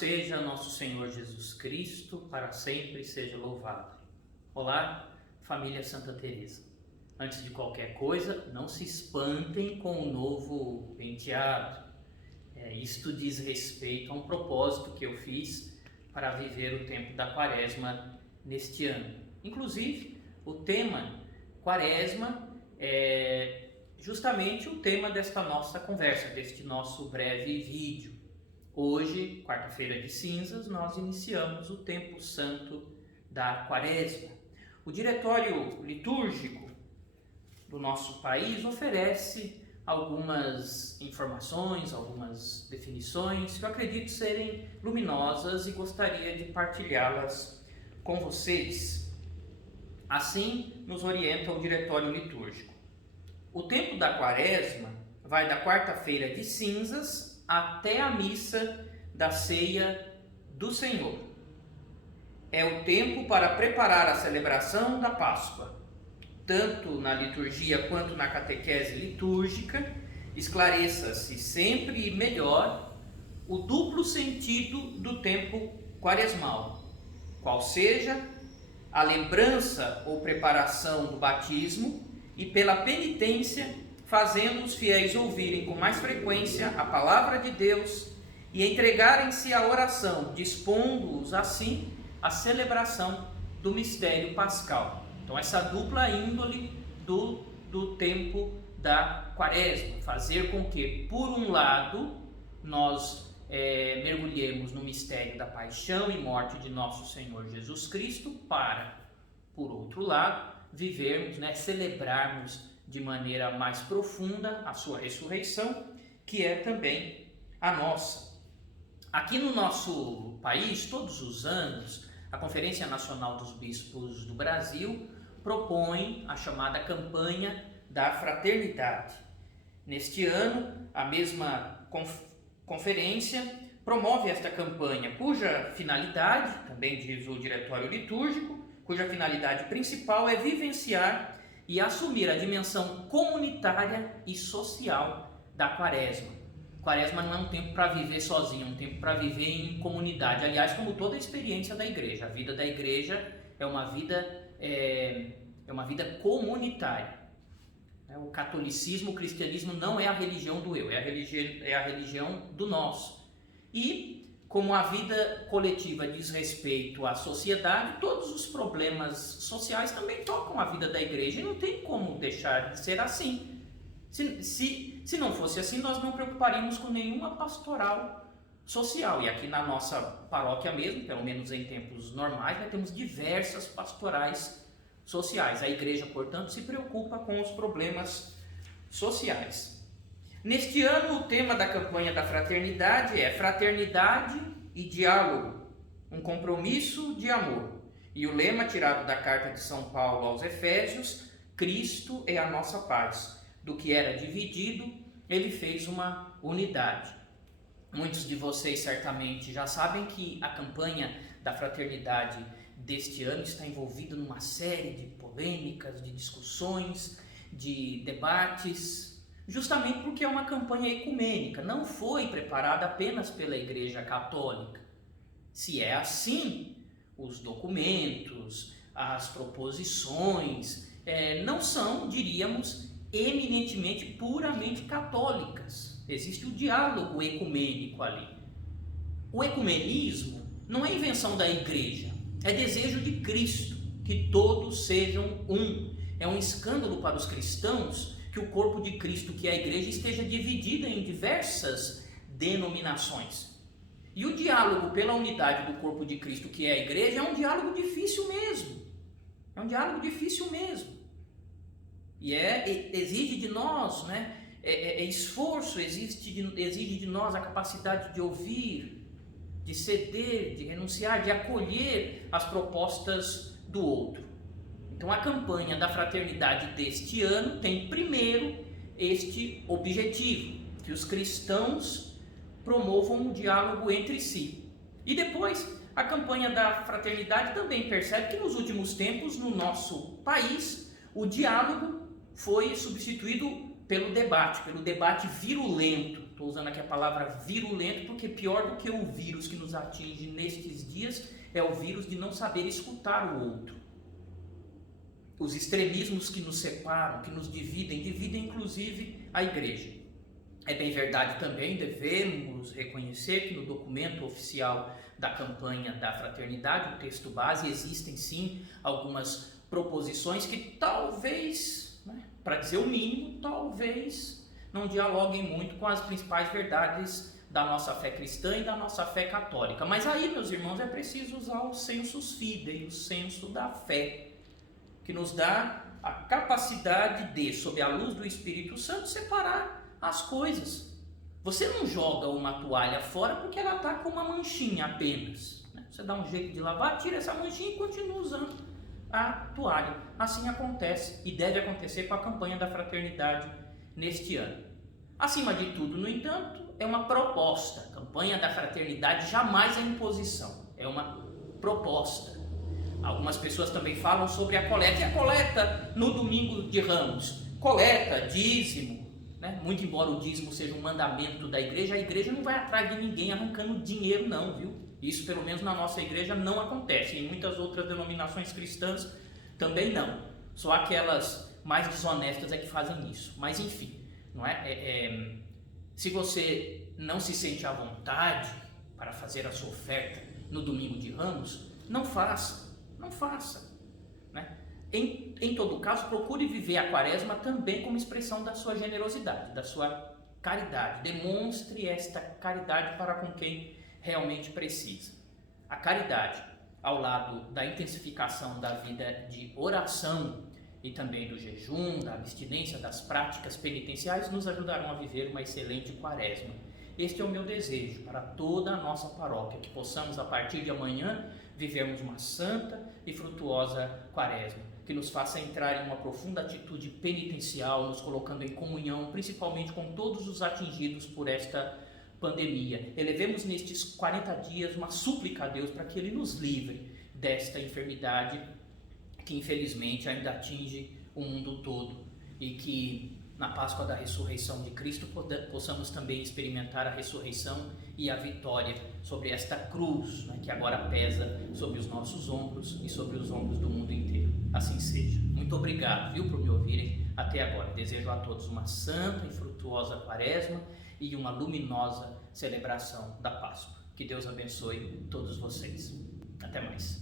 seja nosso Senhor Jesus Cristo, para sempre seja louvado. Olá, família Santa Teresa. Antes de qualquer coisa, não se espantem com o novo penteado. Isto diz respeito a um propósito que eu fiz para viver o tempo da Quaresma neste ano. Inclusive, o tema Quaresma é justamente o tema desta nossa conversa, deste nosso breve vídeo. Hoje, quarta-feira de cinzas, nós iniciamos o tempo santo da Quaresma. O diretório litúrgico do nosso país oferece algumas informações, algumas definições que eu acredito serem luminosas e gostaria de partilhá-las com vocês. Assim nos orienta o diretório litúrgico. O tempo da Quaresma vai da quarta-feira de cinzas até a missa da ceia do Senhor. É o tempo para preparar a celebração da Páscoa. Tanto na liturgia quanto na catequese litúrgica, esclareça-se sempre melhor o duplo sentido do tempo quaresmal, qual seja a lembrança ou preparação do batismo e pela penitência, fazendo os fiéis ouvirem com mais frequência a palavra de Deus e entregarem-se à oração, dispondo-os assim à celebração do mistério pascal. Então, essa dupla índole do tempo da Quaresma, fazer com que, por um lado, nós mergulhemos no mistério da paixão e morte de nosso Senhor Jesus Cristo, para, por outro lado, vivermos, celebrarmos de maneira mais profunda a sua ressurreição, que é também a nossa. Aqui no nosso país, todos os anos, a Conferência Nacional dos Bispos do Brasil propõe a chamada campanha da fraternidade. Neste ano, a mesma conferência promove esta campanha, cuja finalidade, também diz o diretório litúrgico, cuja finalidade principal é vivenciar e assumir a dimensão comunitária e social da Quaresma. Quaresma não é um tempo para viver sozinho, é um tempo para viver em comunidade. Aliás, como toda a experiência da igreja, a vida da igreja é uma vida comunitária. O catolicismo, o cristianismo não é a religião do eu, é a religião do nós. E como a vida coletiva diz respeito à sociedade, todos os problemas sociais também tocam a vida da igreja e não tem como deixar de ser assim. Se não fosse assim, nós não preocuparíamos com nenhuma pastoral social. E aqui na nossa paróquia mesmo, pelo menos em tempos normais, nós temos diversas pastorais sociais. A igreja, portanto, se preocupa com os problemas sociais. Neste ano, o tema da campanha da fraternidade é fraternidade e diálogo, um compromisso de amor. E o lema tirado da carta de São Paulo aos Efésios, Cristo é a nossa paz. Do que era dividido, ele fez uma unidade. Muitos de vocês certamente já sabem que a campanha da fraternidade deste ano está envolvida numa série de polêmicas, de discussões, de debates, justamente porque é uma campanha ecumênica, não foi preparada apenas pela Igreja Católica. Se é assim, os documentos, as proposições não são, diríamos, eminentemente, puramente católicas. Existe o diálogo ecumênico ali. O ecumenismo não é invenção da Igreja, é desejo de Cristo, que todos sejam um. É um escândalo para os cristãos que o corpo de Cristo, que é a igreja, esteja dividida em diversas denominações. E o diálogo pela unidade do corpo de Cristo, que é a igreja, é um diálogo difícil mesmo. É um diálogo difícil mesmo. E exige de nós, esforço, exige de nós a capacidade de ouvir, de ceder, de renunciar, de acolher as propostas do outro. Então, a campanha da fraternidade deste ano tem primeiro este objetivo, que os cristãos promovam o diálogo entre si. E depois, a campanha da fraternidade também percebe que nos últimos tempos, no nosso país, o diálogo foi substituído pelo debate virulento. estou usando aqui a palavra virulento, porque pior do que o vírus que nos atinge nestes dias é o vírus de não saber escutar o outro. Os extremismos que nos separam, que nos dividem inclusive a igreja. É bem verdade também, devemos reconhecer que no documento oficial da campanha da fraternidade, o texto base, existem sim algumas proposições que talvez, para dizer o mínimo, talvez não dialoguem muito com as principais verdades da nossa fé cristã e da nossa fé católica. Mas aí, meus irmãos, é preciso usar o sensus fidei, o senso da fé, que nos dá a capacidade de, sob a luz do Espírito Santo, separar as coisas. Você não joga uma toalha fora porque ela está com uma manchinha apenas. Você dá um jeito de lavar, tira essa manchinha e continua usando a toalha. Assim acontece e deve acontecer com a campanha da fraternidade neste ano. Acima de tudo, no entanto, é uma proposta. A campanha da fraternidade jamais é imposição, é uma proposta. Algumas pessoas também falam sobre a coleta. E a coleta no domingo de Ramos? Coleta, dízimo, muito embora o dízimo seja um mandamento da igreja, a igreja não vai atrás de ninguém arrancando dinheiro não, viu? Isso pelo menos na nossa igreja não acontece. Em muitas outras denominações cristãs também não. Só aquelas mais desonestas é que fazem isso. Mas enfim, não é? Se você não se sente à vontade para fazer a sua oferta no domingo de Ramos, não faça. Não faça. Em todo caso, procure viver a quaresma também como expressão da sua generosidade, da sua caridade. Demonstre esta caridade para com quem realmente precisa. A caridade, ao lado da intensificação da vida de oração e também do jejum, da abstinência, das práticas penitenciais, nos ajudarão a viver uma excelente quaresma. Este é o meu desejo para toda a nossa paróquia, que possamos, a partir de amanhã, vivermos uma santa e frutuosa quaresma, que nos faça entrar em uma profunda atitude penitencial, nos colocando em comunhão, principalmente com todos os atingidos por esta pandemia. Elevemos nestes 40 dias uma súplica a Deus para que Ele nos livre desta enfermidade que infelizmente ainda atinge o mundo todo e que na Páscoa da ressurreição de Cristo possamos também experimentar a ressurreição e a vitória sobre esta cruz, que agora pesa sobre os nossos ombros e sobre os ombros do mundo inteiro. Assim seja. Muito obrigado, por me ouvirem até agora. Desejo a todos uma santa e frutuosa quaresma e uma luminosa celebração da Páscoa. Que Deus abençoe todos vocês. Até mais.